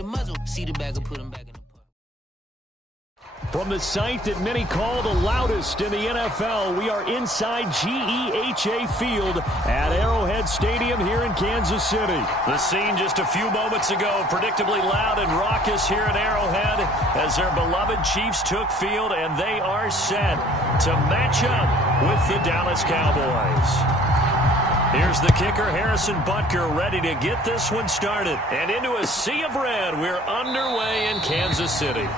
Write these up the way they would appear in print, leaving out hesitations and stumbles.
the muzzle. See the bagger, put him back in the park. From the site that many call the loudest in the NFL, we are inside GEHA Field at Arrowhead Stadium here in Kansas City. The scene just a few moments ago, predictably loud and raucous here at Arrowhead as their beloved Chiefs took field, and they are set to match up with the Dallas Cowboys. Here's the kicker, Harrison Butker, ready to get this one started. And into a sea of red, we're underway in Kansas City.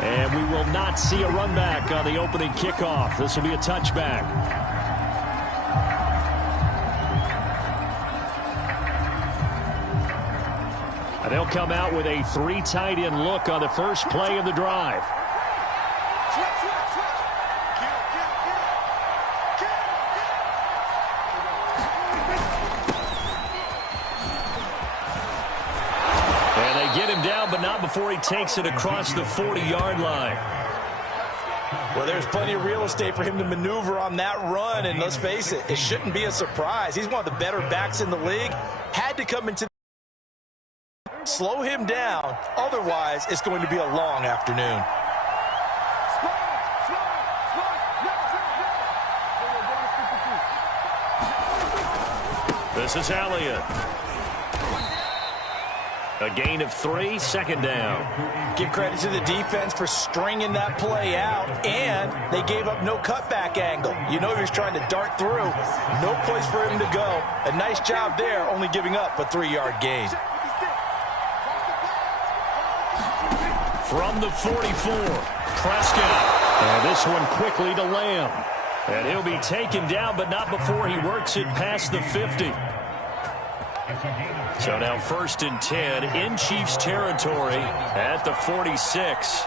And we will not see a run back on the opening kickoff. This will be a touchback. And they'll come out with a 3 tight end look on the first play of the drive. But not before he takes it across the 40-yard line. Well, there's plenty of real estate for him to maneuver on that run, and let's face it, it shouldn't be a surprise. He's one of the better backs in the league. Had to come into the slow him down. Otherwise, it's going to be a long afternoon. This is Elliott. A gain of 3, second down. Give credit to the defense for stringing that play out, and they gave up no cutback angle. You know he was trying to dart through. No place for him to go. A nice job there, only giving up a 3-yard gain. From the 44, Prescott. And this one quickly to Lamb. And he'll be taken down, but not before he works it past the 50. So now 1st and 10 in Chiefs territory at the 46.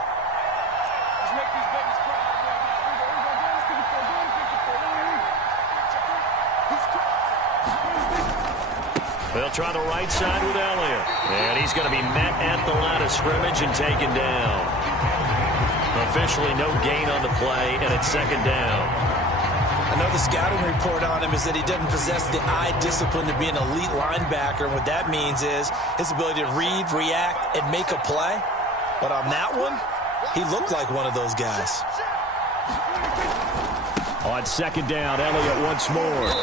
They'll try the right side with Elliott. And he's going to be met at the line of scrimmage and taken down. Officially no gain on the play, and it's second down. Another scouting report on him is that he doesn't possess the eye discipline to be an elite linebacker. And what that means is his ability to read, react, and make a play. But on that one, he looked like one of those guys. On second down, Elliott once more.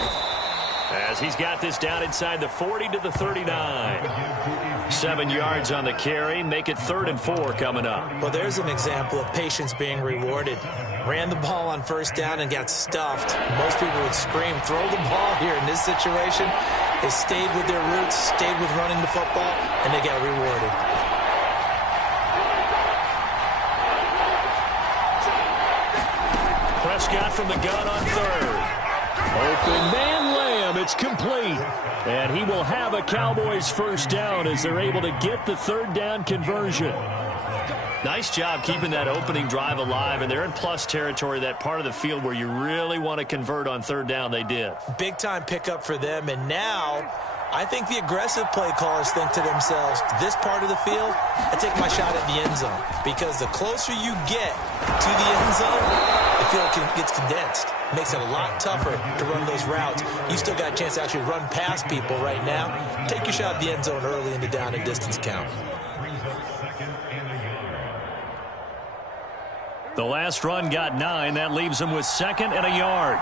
As he's got this down inside the 40 to the 39. 7 yards on the carry. Make it 3rd and 4 coming up. Well, there's an example of patience being rewarded. Ran the ball on 1st down and got stuffed. Most people would scream, throw the ball here. In this situation, they stayed with their roots, stayed with running the football, and they got rewarded. Prescott from the gun on 3rd. Open man, Lamb. It's complete. And he will have a Cowboys 1st down as they're able to get the 3rd down conversion. Nice job keeping that opening drive alive, and they're in plus territory, that part of the field where you really want to convert on 3rd down. They did. Big-time pickup for them, and now I think the aggressive play callers think to themselves, this part of the field, I take my shot at the end zone, because the closer you get to the end zone, the field gets condensed. Makes it a lot tougher to run those routes. You still got a chance to actually run past people right now. Take your shot at the end zone early in the down and distance count. The last run got 9. That leaves him with 2nd and a yard.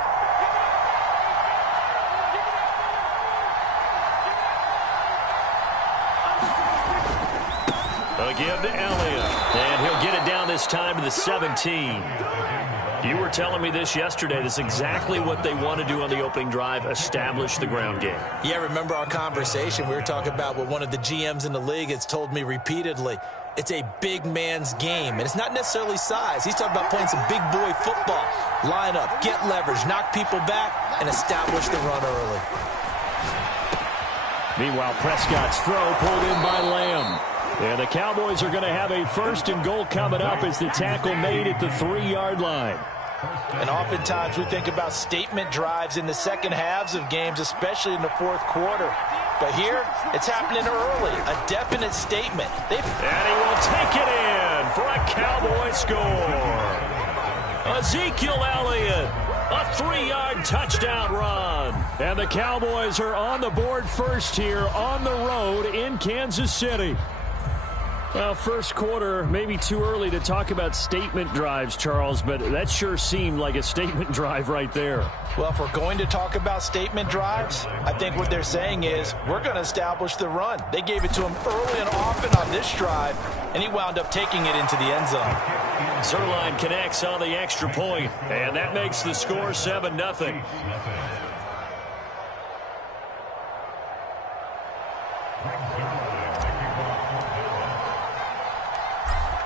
Again to Elliott. And he'll get it down this time to the 17. You were telling me this yesterday. This is exactly what they want to do on the opening drive, establish the ground game. Yeah, remember our conversation. We were talking about what one of the GMs in the league has told me repeatedly. It's a big man's game, and it's not necessarily size. He's talking about playing some big boy football. Line up, get leverage, knock people back, and establish the run early. Meanwhile, Prescott's throw pulled in by Lamb. And the Cowboys are going to have a 1st and goal coming up as the tackle made at the 3-yard line. And oftentimes we think about statement drives in the second halves of games, especially in the 4th quarter. But here, it's happening early. A definite statement. And he will take it in for a Cowboy score. Ezekiel Elliott, a 3-yard touchdown run. And the Cowboys are on the board first here on the road in Kansas City. Well, first quarter, maybe too early to talk about statement drives, Charles, but that sure seemed like a statement drive right there. Well, if we're going to talk about statement drives, I think what they're saying is we're going to establish the run. They gave it to him early and often on this drive, and he wound up taking it into the end zone. Zuerlein connects on the extra point, and that makes the score 7-0.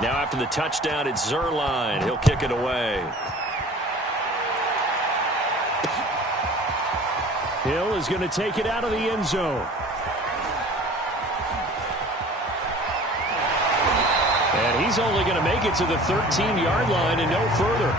Now after the touchdown, it's Zuerlein. He'll kick it away. Hill is going to take it out of the end zone. And he's only going to make it to the 13-yard line and no further.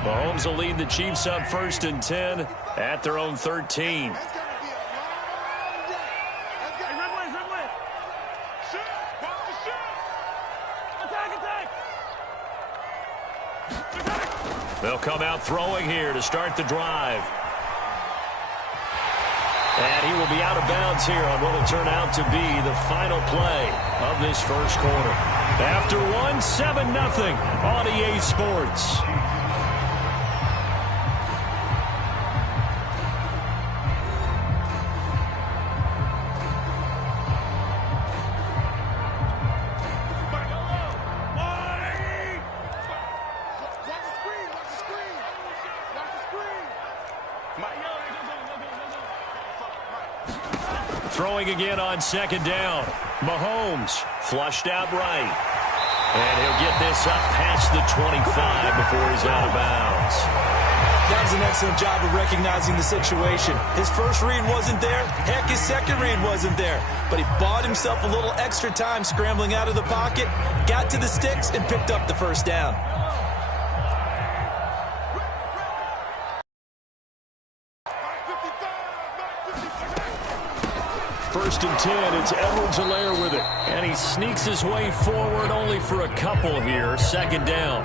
Mahomes will lead the Chiefs up 1st and 10 at their own 13. They'll come out throwing here to start the drive. And he will be out of bounds here on what will turn out to be the final play of this first quarter. After one, 7-0 on EA Sports. Throwing again on 2nd down. Mahomes flushed out right. And he'll get this up past the 25 before he's out of bounds. That was an excellent job of recognizing the situation. His first read wasn't there. Heck, his second read wasn't there. But he bought himself a little extra time scrambling out of the pocket, got to the sticks, and picked up the first down. First and 10, it's Edwards-Helaire with it. And he sneaks his way forward only for a couple here. 2nd down.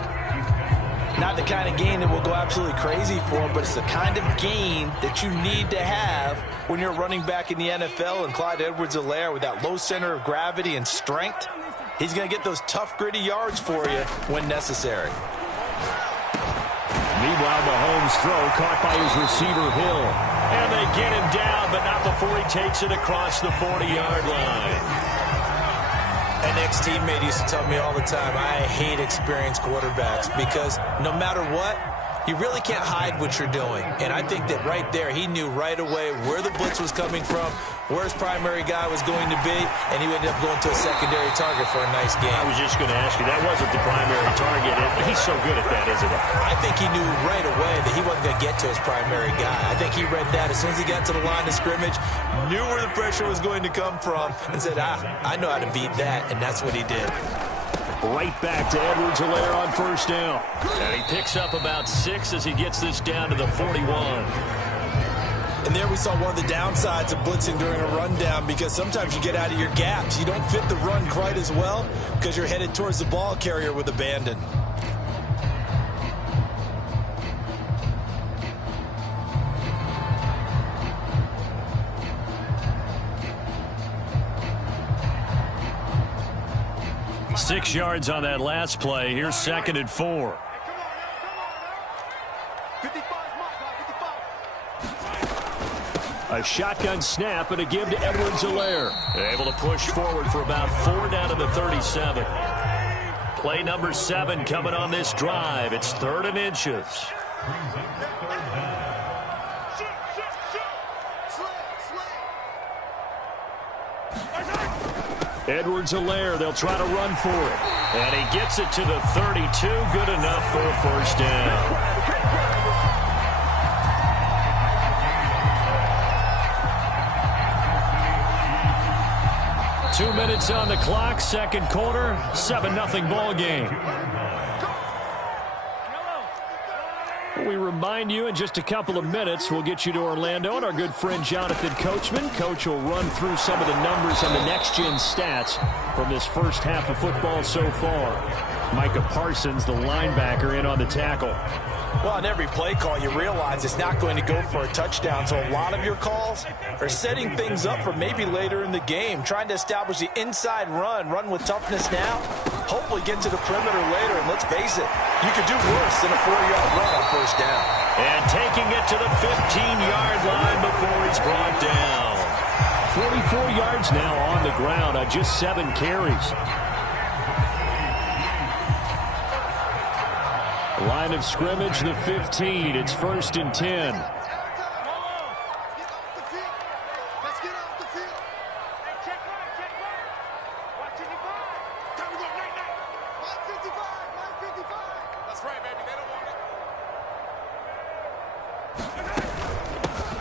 Not the kind of gain that we'll go absolutely crazy for, but it's the kind of gain that you need to have when you're running back in the NFL. And Clyde Edwards-Helaire, with that low center of gravity and strength, he's going to get those tough, gritty yards for you when necessary. Meanwhile, Mahomes' throw caught by his receiver, Hill. And they get him down, but not before he takes it across the 40-yard line. An ex-teammate used to tell me all the time, I hate experienced quarterbacks because no matter what, you really can't hide what you're doing. And I think that right there, he knew right away where the blitz was coming from, where his primary guy was going to be, and he ended up going to a secondary target for a nice game. I was just going to ask you, that wasn't the primary target. He's so good at that, isn't he? I think he knew right away that he wasn't going to get to his primary guy. I think he read that as soon as he got to the line of scrimmage, knew where the pressure was going to come from, and said, I know how to beat that, and that's what he did. Right back to Edwards-Helaire on 1st down. And he picks up about 6 as he gets this down to the 41. And there we saw one of the downsides of blitzing during a rundown, because sometimes you get out of your gaps. You don't fit the run quite as well because you're headed towards the ball carrier with abandon. Six yards on that last play. Here's 2nd and 4. A shotgun snap and a give to Edwards-Helaire. Able to push forward for about 4 down to the 37. Play number 7 coming on this drive. It's 3rd and inches. Edwards-Helaire, they'll try to run for it. And he gets it to the 32. Good enough for a 1st down. 2 minutes on the clock, 2nd quarter, 7-0 ball game. We remind remind you, in just a couple of minutes, we'll get you to Orlando and our good friend Jonathan Coachman. Coach will run through some of the numbers on the next-gen stats from this first half of football so far. Micah Parsons, the linebacker, in on the tackle. Well, on every play call, you realize it's not going to go for a touchdown, so a lot of your calls are setting things up for maybe later in the game, trying to establish the inside run with toughness now, hopefully get to the perimeter later, and let's face it, you could do worse than a 4-yard run on first down. And taking it to the 15-yard line before he's brought down. 44 yards now on the ground on just 7 carries. Line of scrimmage, the 15. It's 1st and 10.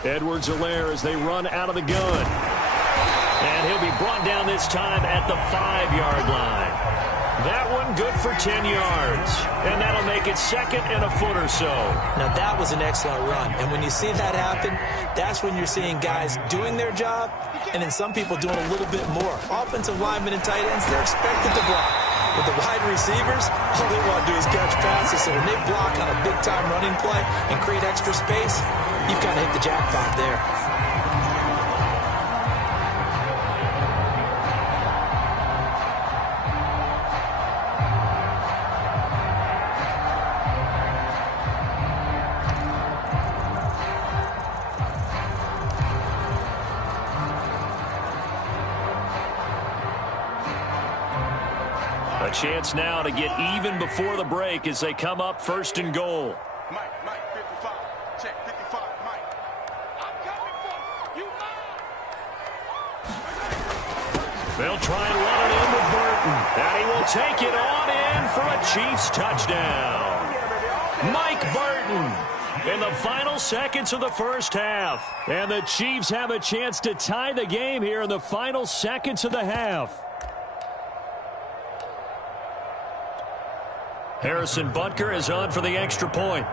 Edwards-Helaire as they run out of the gun. And he'll be brought down this time at the 5-yard line. That one good for 10 yards. And that'll make it 2nd and a foot or so. Now that was an excellent run. And when you see that happen, that's when you're seeing guys doing their job and then some people doing a little bit more. Offensive linemen and tight ends, they're expected to block. With the wide receivers, all they want to do is catch passes. So when they block on a big-time running play and create extra space, you've kind of hit the jackpot there. A chance now to get even before the break as they come up 1st and goal. Mike, 55. Check, 55, Mike. I'm coming for you, Mike. They'll try and run it in with Burton. And he will take it on in for a Chiefs touchdown. Mike Burton in the final seconds of the first half. And the Chiefs have a chance to tie the game here in the final seconds of the half. Harrison Butker is on for the extra point.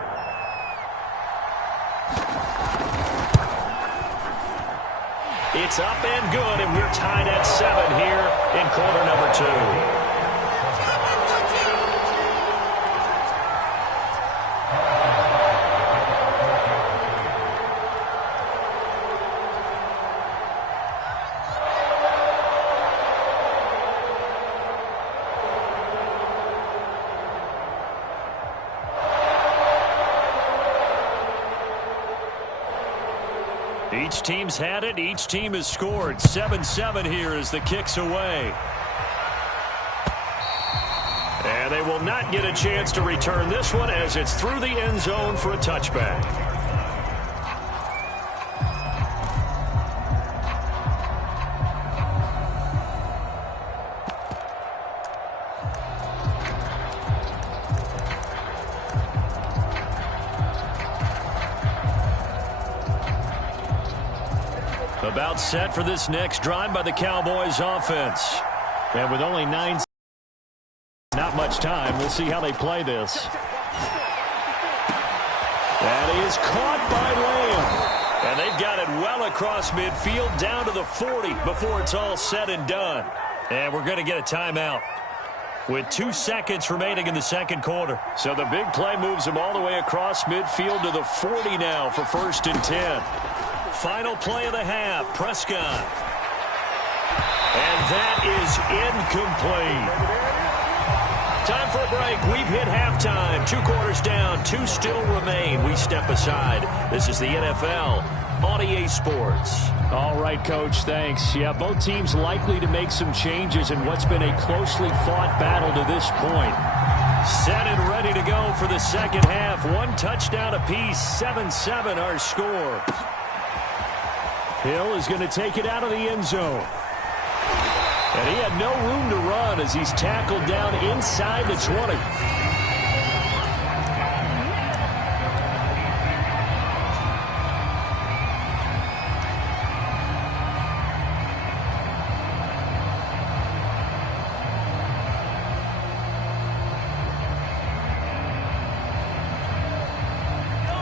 It's up and good, and we're tied at 7 here in quarter number 2. Each team's had it. Each team has scored. 7-7 here as the kick's away. And they will not get a chance to return this one as it's through the end zone for a touchback. About set for this next drive by the Cowboys offense. And with only 9 seconds, not much time, we'll see how they play this. That is caught by Lamb. And they've got it well across midfield down to the 40 before it's all said and done. And we're going to get a timeout with 2 seconds remaining in the second quarter. So the big play moves them all the way across midfield to the 40 now for 1st and 10. Final play of the half, Prescott. And that is incomplete. Time for a break. We've hit halftime. 2 quarters down, 2 still remain. We step aside. This is the NFL on EA Sports. All right, Coach, thanks. Yeah, both teams likely to make some changes in what's been a closely fought battle to this point. Set and ready to go for the second half. 1 touchdown apiece, 7-7 our score. Hill is going to take it out of the end zone. And he had no room to run as he's tackled down inside the 20.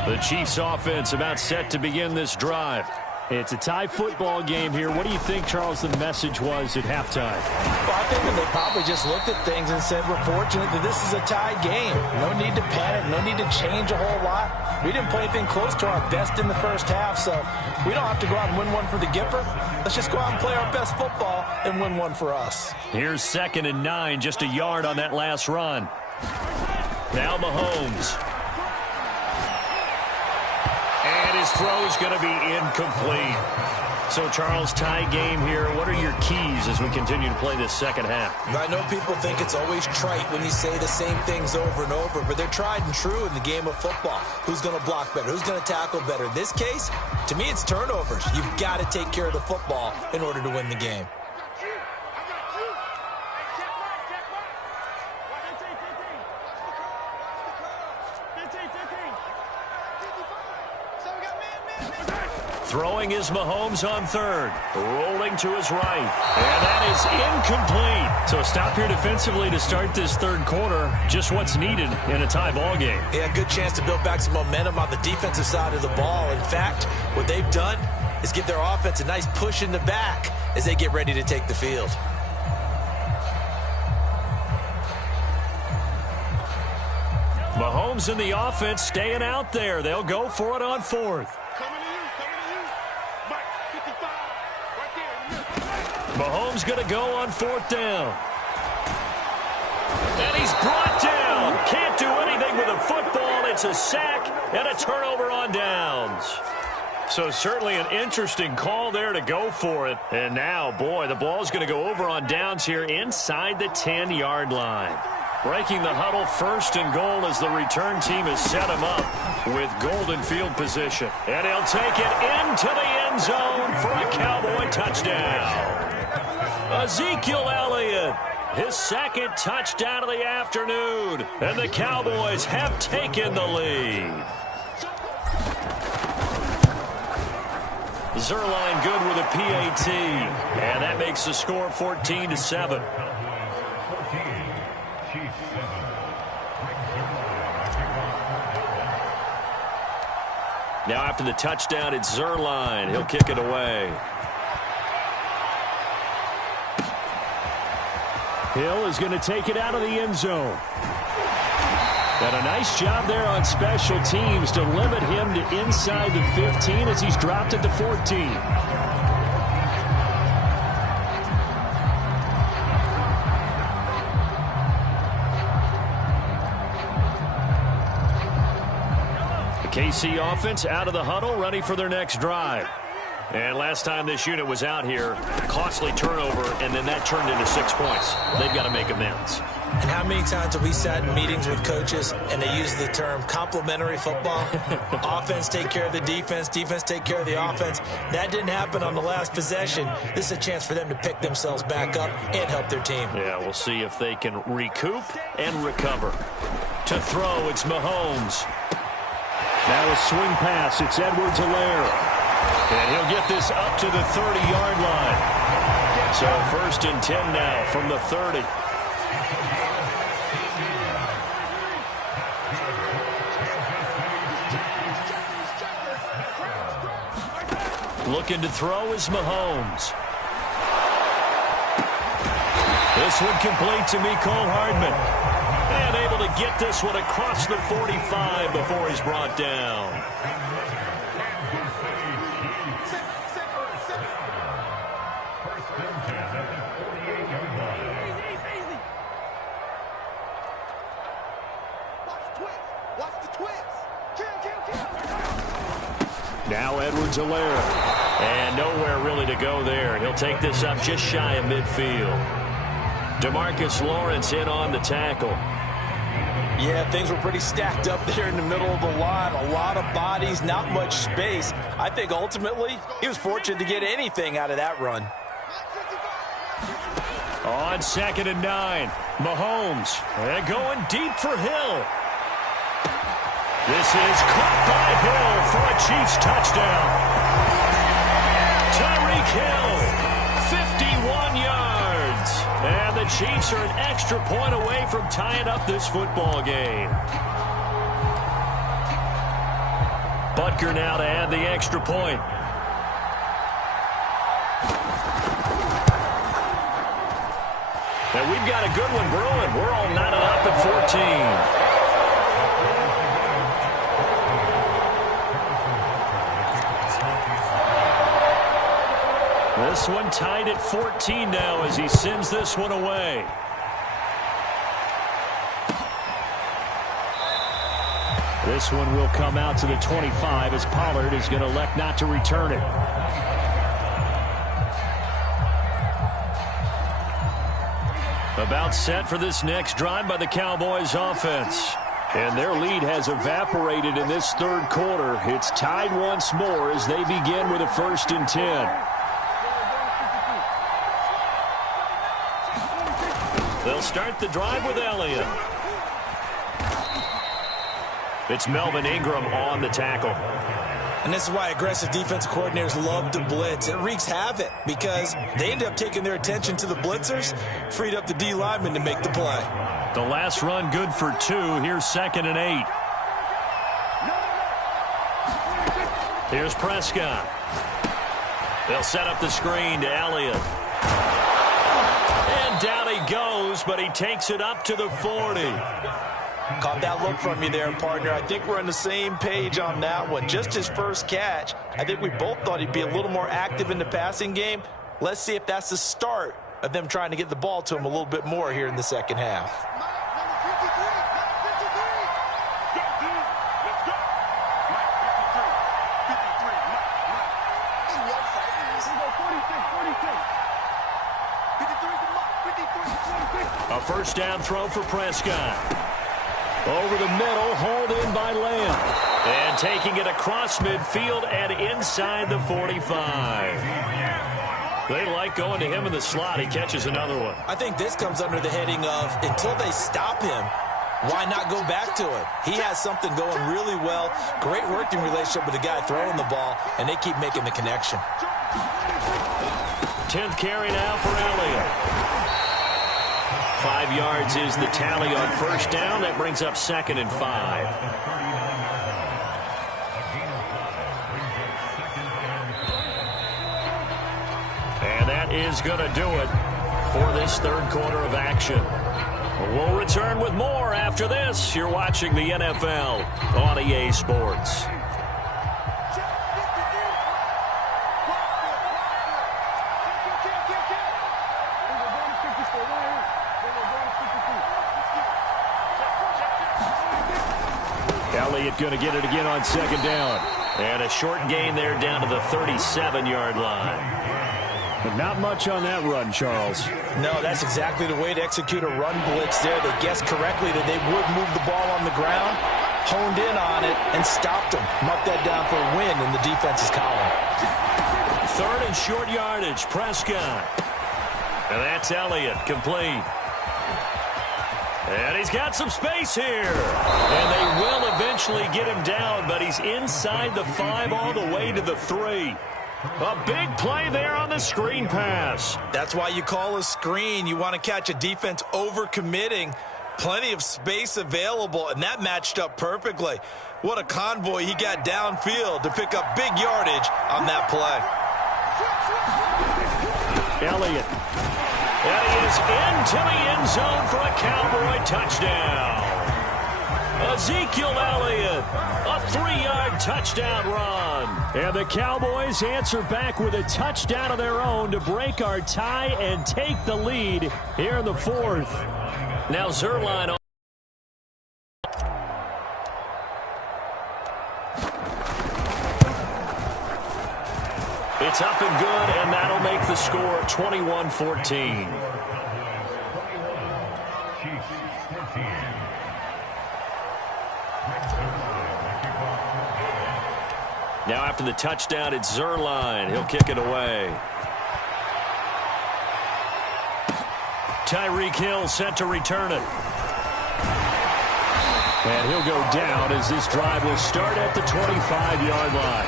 The Chiefs offense about set to begin this drive. It's a tie football game here. What do you think, Charles, the message was at halftime? Well, I think that they probably just looked at things and said, we're fortunate that this is a tied game. No need to panic. No need to change a whole lot. We didn't play anything close to our best in the first half, so we don't have to go out and win one for the Gipper. Let's just go out and play our best football and win one for us. Here's 2nd and 9, just a yard on that last run. Now Mahomes. And his throw's going to be incomplete. So, Charles, tie game here. What are your keys as we continue to play this second half? I know people think it's always trite when you say the same things over and over, but they're tried and true in the game of football. Who's going to block better? Who's going to tackle better? In this case, to me, it's turnovers. You've got to take care of the football in order to win the game. Throwing is Mahomes on 3rd. Rolling to his right. And that is incomplete. So a stop here defensively to start this 3rd quarter. Just what's needed in a tie ball game. Yeah, good chance to build back some momentum on the defensive side of the ball. In fact, what they've done is give their offense a nice push in the back as they get ready to take the field. Mahomes and the offense staying out there. They'll go for it on 4th. Mahomes going to go on 4th down. And he's brought down. Can't do anything with a football. It's a sack and a turnover on downs. So certainly an interesting call there to go for it. And now, boy, the ball's going to go over on downs here inside the 10-yard line. Breaking the huddle, 1st and goal as the return team has set him up with golden field position. And he'll take it into the end zone for a Cowboy touchdown. Ezekiel Elliott, his 2nd touchdown of the afternoon. And the Cowboys have taken the lead. Zerline good with a PAT. And that makes the score 14-7. Now after the touchdown, it's Zerline. He'll kick it away. Hill is going to take it out of the end zone. And a nice job there on special teams to limit him to inside the 15 as he's dropped at the 14. KC offense out of the huddle, ready for their next drive. And last time this unit was out here, costly turnover, and then that turned into 6 points. They've got to make amends. And how many times have we sat in meetings with coaches and they use the term complementary football? Offense take care of the defense, defense take care of the offense. That didn't happen on the last possession. This is a chance for them to pick themselves back up and help their team. Yeah, we'll see if they can recoup and recover. To throw, it's Mahomes. Now a swing pass. It's Edwards-Helaire. And he'll get this up to the 30-yard line. So 1st and 10 now from the 30. Looking to throw is Mahomes. This one complete to Mecole Hardman. And able to get this one across the 45 before he's brought down. Now Edwards-Helaire. And nowhere really to go there. He'll take this up just shy of midfield. DeMarcus Lawrence in on the tackle. Yeah, things were pretty stacked up there in the middle of the line. A lot of bodies, not much space. I think ultimately he was fortunate to get anything out of that run. On 2nd and 9, Mahomes. And going deep for Hill. This is caught by Hill for a Chiefs touchdown. Tyreek Hill, 51 yards. And the Chiefs are an extra point away from tying up this football game. Butker now to add the extra point. And we've got a good one brewing. We're all knotted up at 14. This one tied at 14 now as he sends this one away. This one will come out to the 25 as Pollard is going to elect not to return it. About set for this next drive by the Cowboys offense. And their lead has evaporated in this third quarter. It's tied once more as they begin with a 1st and 10. They'll start the drive with Elliott. It's Melvin Ingram on the tackle. And this is why aggressive defensive coordinators love to blitz. It wreaks havoc because they end up taking their attention to the blitzers, freed up the D lineman to make the play. The last run good for 2. Here's 2nd and 8. Here's Prescott. They'll set up the screen to Elliott. And down he goes, but he takes it up to the 40. Caught that look from you there, partner. I think we're on the same page on that one. Just his first catch. I think we both thought he'd be a little more active in the passing game. Let's see if that's the start of them trying to get the ball to him a little bit more here in the second half. A 1st down throw for Prescott. Over the middle, hauled in by Lamb. And taking it across midfield and inside the 45. They like going to him in the slot. He catches another one. I think this comes under the heading of until they stop him, why not go back to it? He has something going really well. Great working relationship with the guy throwing the ball, and they keep making the connection. 10th carry now for Elliott. 5 yards is the tally on 1st down. That brings up 2nd and 5. And that is going to do it for this third quarter of action. We'll return with more after this. You're watching the NFL on EA Sports. Elliott going to get it again on 2nd down. And a short gain there down to the 37-yard line. But not much on that run, Charles. No, that's exactly the way to execute a run blitz there. They guessed correctly that they would move the ball on the ground, honed in on it, and stopped them. Mark that down for a win in the defense's column. 3rd and short yardage, Prescott. And that's Elliott, complete. And he's got some space here. And they will eventually get him down, but he's inside the 5 all the way to the 3. A big play there on the screen pass. That's why you call a screen. You want to catch a defense over-committing. Plenty of space available, and that matched up perfectly. What a convoy he got downfield to pick up big yardage on that play. Elliott. And he is into the end zone for a Cowboy touchdown. Ezekiel Elliott, a 3-yard touchdown run. And the Cowboys answer back with a touchdown of their own to break our tie and take the lead here in the 4th. Now Zuerlein. It's up and good, and that'll make the score 21-14. Now after the touchdown, it's Zuerlein. He'll kick it away. Tyreek Hill set to return it. And he'll go down as this drive will start at the 25-yard line.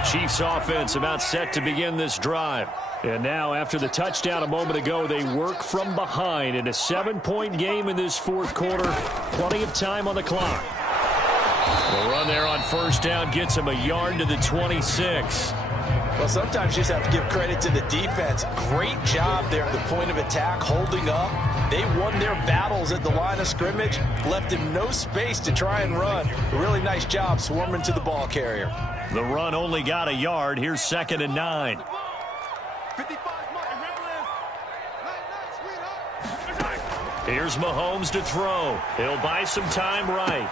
Chiefs offense about set to begin this drive. And now, after the touchdown a moment ago, they work from behind in a 7-point game in this fourth quarter. Plenty of time on the clock. The run there on first down gets him a yard to the 26. Well, sometimes you just have to give credit to the defense. Great job there at the point of attack, holding up. They won their battles at the line of scrimmage, left him no space to try and run. A really nice job swarming to the ball carrier. The run only got a yard. Here's 2nd and 9. Here's Mahomes to throw. He'll buy some time right.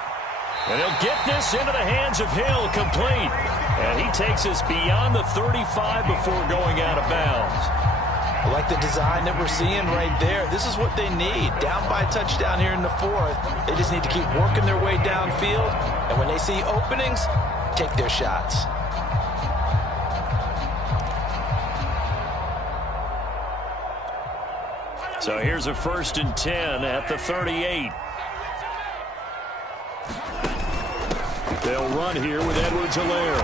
And he'll get this into the hands of Hill, complete. And he takes us beyond the 35 before going out of bounds. I like the design that we're seeing right there. This is what they need. Down by a touchdown here in the fourth. They just need to keep working their way downfield. And when they see openings, take their shots. So here's a 1st and 10 at the 38. They'll run here with Edwards-Helaire.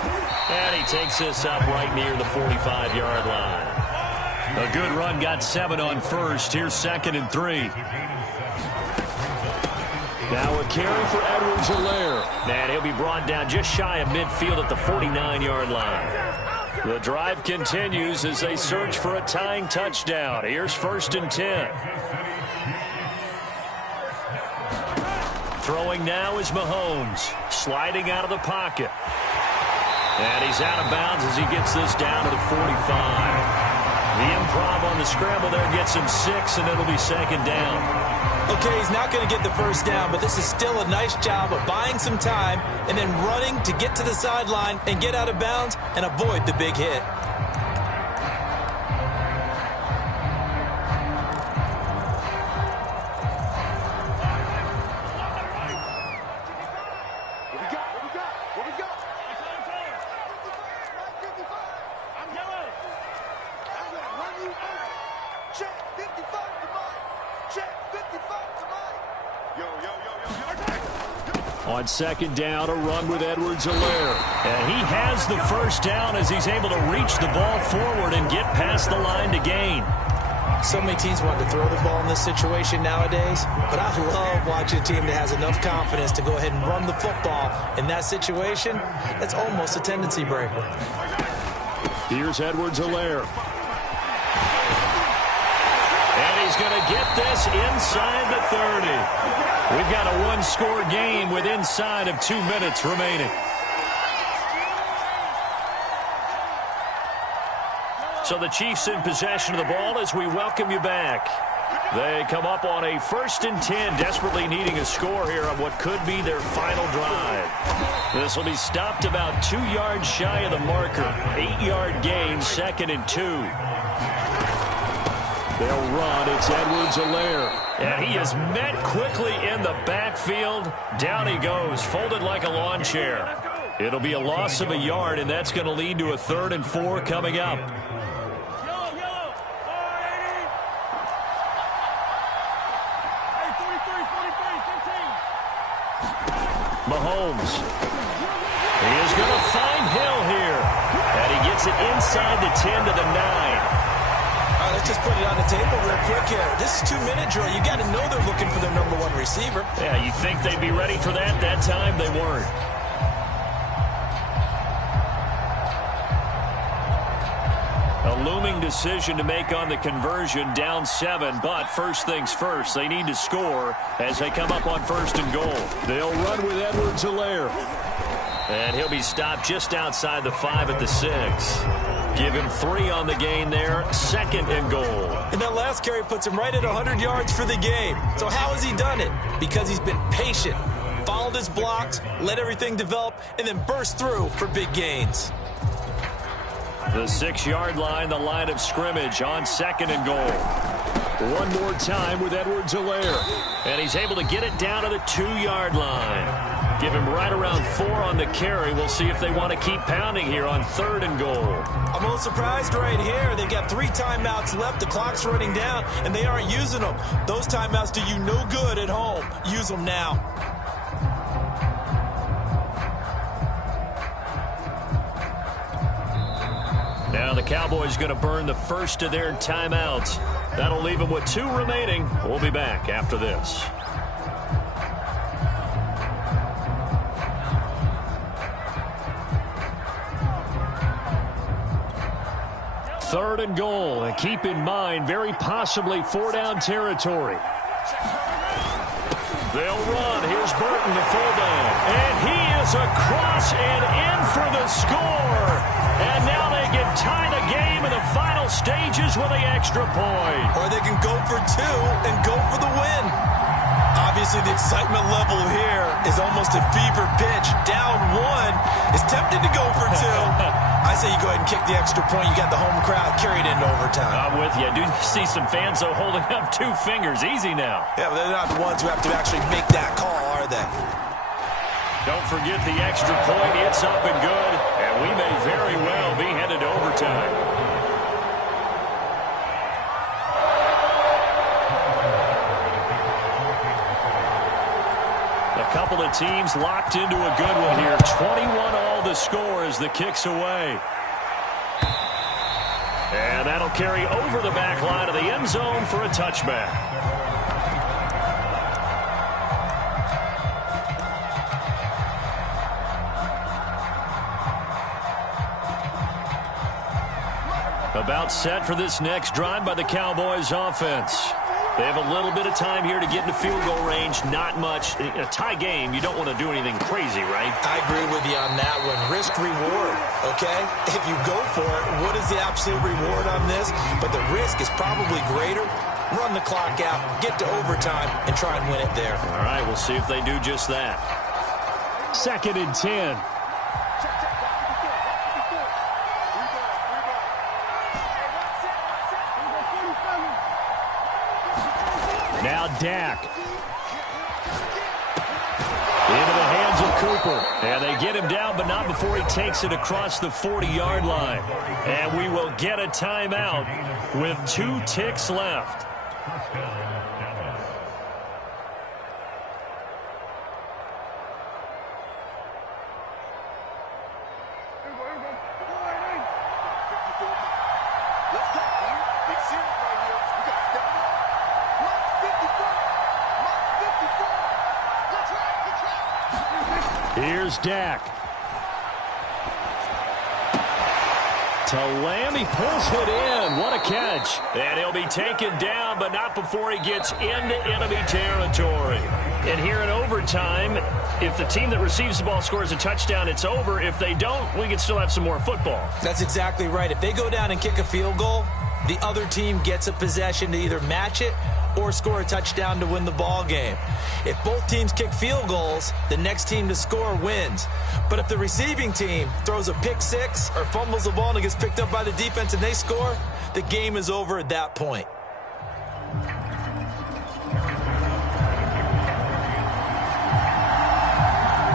And he takes this up right near the 45-yard line. A good run, got 7 on first. Here's 2nd and 3. Now a carry for Edwards-Helaire. And he'll be brought down just shy of midfield at the 49-yard line. The drive continues as they search for a tying touchdown. Here's 1st and 10. Throwing now is Mahomes, sliding out of the pocket. And he's out of bounds as he gets this down to the 45. The improv on the scramble there gets him 6, and it'll be 2nd down. Okay, he's not going to get the first down, but this is still a nice job of buying some time and then running to get to the sideline and get out of bounds and avoid the big hit. On 2nd down, a run with Edwards-Helaire. And he has the first down as he's able to reach the ball forward and get past the line to gain. So many teams want to throw the ball in this situation nowadays, but I love watching a team that has enough confidence to go ahead and run the football. In that situation, that's almost a tendency breaker. Here's Edwards-Helaire. And he's going to get this inside the 30. We've got a one-score game with inside of 2 minutes remaining. So the Chiefs in possession of the ball as we welcome you back. They come up on a 1st and 10, desperately needing a score here on what could be their final drive. This will be stopped about 2 yards shy of the marker. 8-yard gain, 2nd and 2. They'll run. It's Edwards-Helaire. And he is met quickly in the backfield. Down he goes, folded like a lawn chair. It'll be a loss of a yard, and that's going to lead to a 3rd and 4 coming up. Mahomes. He is going to find Hill here. And he gets it inside the 10 to the 9. Let's just put it on the table real quick here. This is 2-minute drill. You got to know they're looking for their #1 receiver. Yeah, you think they'd be ready for that? That time they weren't. A looming decision to make on the conversion, down 7. But first things first, they need to score as they come up on 1st and goal. They'll run with Edwards-Helaire. And he'll be stopped just outside the 5 at the 6. Give him 3 on the gain there, 2nd and goal. And that last carry puts him right at 100 yards for the game. So how has he done it? Because he's been patient, followed his blocks, let everything develop, and then burst through for big gains. The 6-yard line, the line of scrimmage on 2nd and goal. One more time with Edwards-Helaire. And he's able to get it down to the 2-yard line. Give him right around 4 on the carry. We'll see if they want to keep pounding here on 3rd and goal. I'm a little surprised right here. They've got 3 timeouts left. The clock's running down, and they aren't using them. Those timeouts do you no good at home. Use them now. Now the Cowboys going to burn the first of their timeouts. That'll leave them with 2 remaining. We'll be back after this. Third and goal, and keep in mind, very possibly 4-down territory. They'll run. Here's Burton, the fullback. And he is across and in for the score. And now they can tie the game in the final stages with the extra point. Or they can go for 2 and go for the win. Obviously, the excitement level here is almost a fever pitch. Down 1 is tempted to go for 2. I say you go ahead and kick the extra point. You got the home crowd carried into overtime. I'm with you. I do see some fans, though, holding up 2 fingers. Easy now. Yeah, but they're not the ones who have to actually make that call, are they? Don't forget the extra point. It's up and good. And we may very well be headed to overtime. A couple of teams locked into a good one here. 21-all the score as the kick's away. And that'll carry over the back line of the end zone for a touchback. About set for this next drive by the Cowboys offense. They have a little bit of time here to get into field goal range. Not much. In a tie game, you don't want to do anything crazy, right? I agree with you on that one. Risk-reward, okay? If you go for it, what is the absolute reward on this? But the risk is probably greater. Run the clock out, get to overtime, and try and win it there. All right, we'll see if they do just that. 2nd and 10. Now Dak. Into the hands of Cooper. And they get him down, but not before he takes it across the 40-yard line. And we will get a timeout with 2 ticks left. Here's Dak. To Lamb, he pulls it in. What a catch. And he'll be taken down, but not before he gets into enemy territory. And here in overtime, if the team that receives the ball scores a touchdown, it's over. If they don't, we can still have some more football. That's exactly right. If they go down and kick a field goal, the other team gets a possession to either match it or score a touchdown to win the ball game. If both teams kick field goals, the next team to score wins. But if the receiving team throws a pick 6 or fumbles the ball and it gets picked up by the defense and they score, the game is over at that point.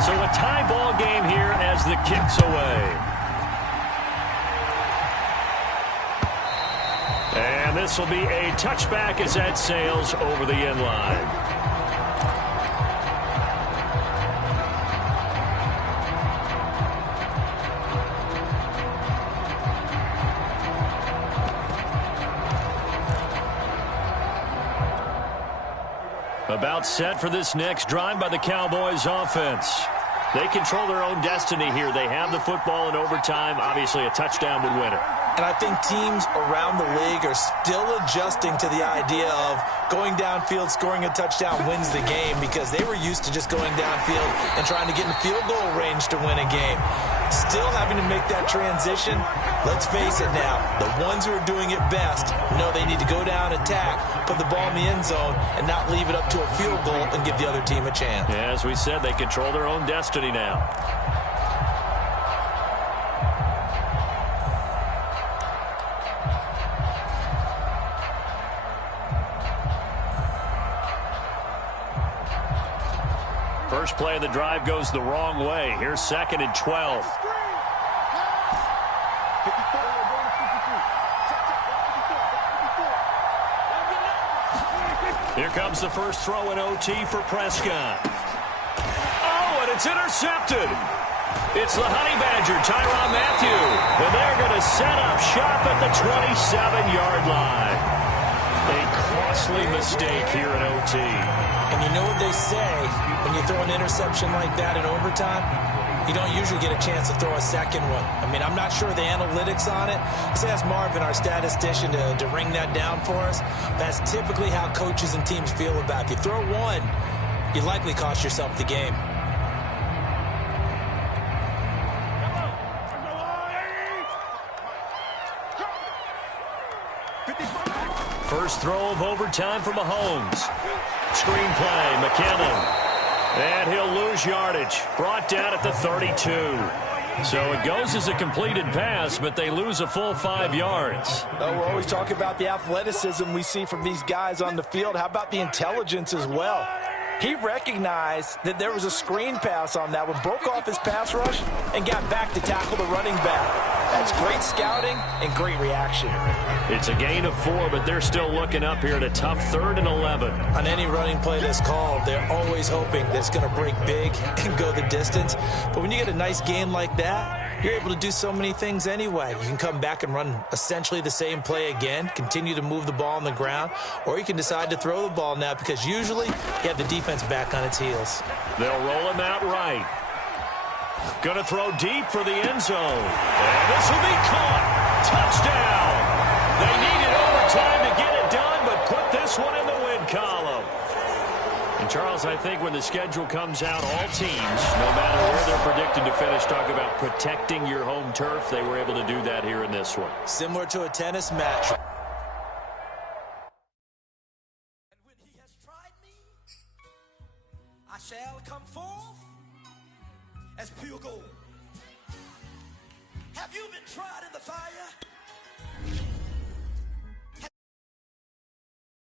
So a tie ball game here as the kick's away. And this will be a touchback as that sails over the end line. About set for this next drive by the Cowboys offense. They control their own destiny here. They have the football in overtime. Obviously, a touchdown would win it. And I think teams around the league are still adjusting to the idea of going downfield, scoring a touchdown wins the game, because they were used to just going downfield and trying to get in field goal range to win a game. Still having to make that transition. Let's face it now, the ones who are doing it best know they need to go down, attack, put the ball in the end zone, and not leave it up to a field goal and give the other team a chance. Yeah, as we said, they control their own destiny now. First play of the drive goes the wrong way. Here's 2nd and 12. Here comes the first throw in OT for Prescott. Oh, and it's intercepted. It's the Honey Badger, Tyrann Mathieu. And they're going to set up shop the 27-yard line. A costly mistake here in OT. And you know what they say, when you throw an interception like that in overtime, you don't usually get a chance to throw a second one. I mean, I'm not sure the analytics on it. Let's ask Marvin, our statistician, to ring that down for us. That's typically how coaches and teams feel about it. If you throw one, you likely cost yourself the game. First throw of overtime for Mahomes. Screen play, McKinnon. And he'll lose yardage. Brought down at the 32. So it goes as a completed pass, but they lose a full 5 yards. Oh, we're always talking about the athleticism we see from these guys on the field. How about the intelligence as well? He recognized that there was a screen pass on that one, broke off his pass rush, and got back to tackle the running back. That's great scouting and great reaction. It's a gain of 4, but they're still looking up here at a tough 3rd and 11. On any running play that's called, they're always hoping that it's going to break big and go the distance. But when you get a nice gain like that, you're able to do so many things anyway. You can come back and run essentially the same play again, continue to move the ball on the ground, or you can decide to throw the ball now because usually you have the defense back on its heels. They'll roll him out right. Going to throw deep for the end zone. And this will be caught. Touchdown. They needed overtime to get it done, but put this one in the win column. And, Charles, I think when the schedule comes out, all teams, no matter where they're predicted to finish, talk about protecting your home turf. They were able to do that here in this one. Similar to a tennis match. And when he has tried me, I shall come forth as pure gold. Have you been tried in the fire?